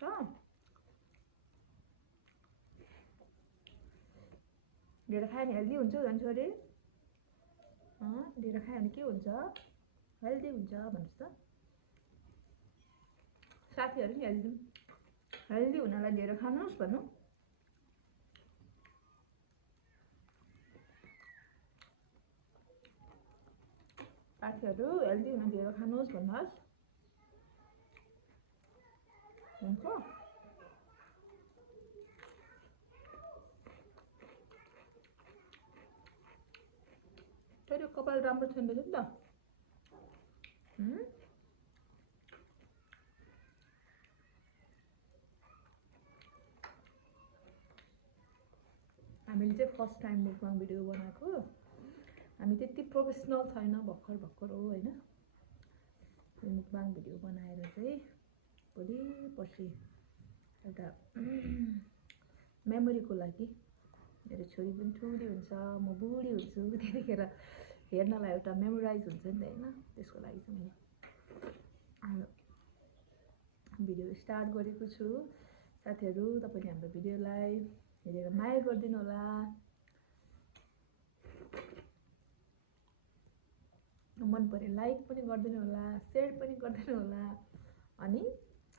हुन्छ धेरै खायो भने हेल्दी हुन्छ भन्छ अरे धेरै खायो भने के हुन्छ हेल्दी हुन्छ भन्नुहोस् त साथीहरु नि हेल्दी हुनलाई धेरै खानुस् भन्नु साथीहरु हेल्दी हुन धेरै खानुस् भन्नुहोस् हुन्छ तेरो कपाल राम्रो छैन रहेछ नि त हामीले चाहिँ फर्स्ट टाइम मुकबाङ भिडियो बनाएको हामी त्यति प्रोफेसनल छैन भर्खर हो हैन मुकबाङ भिडियो बनाएर चाहिँ भोलि पर्सि एउटा मेमोरीको लागि मेरो छोरी पनि ठुली हुन्छ म बुढी हुन्छु त्यतिखेर हेर्नलाई एउटा मेमोराइज हुन्छ नि त हैन त्यसको लागि चाहिँ मैले भिडियो स्टार्ट गरेको छु साथीहरु तपाईले हाम्रो भिडियोलाई हेरेर माया गर्दिनु होला मन परे लाइक पनि गर्दिनु होला शेयर पनि गर्दिनु होला अनि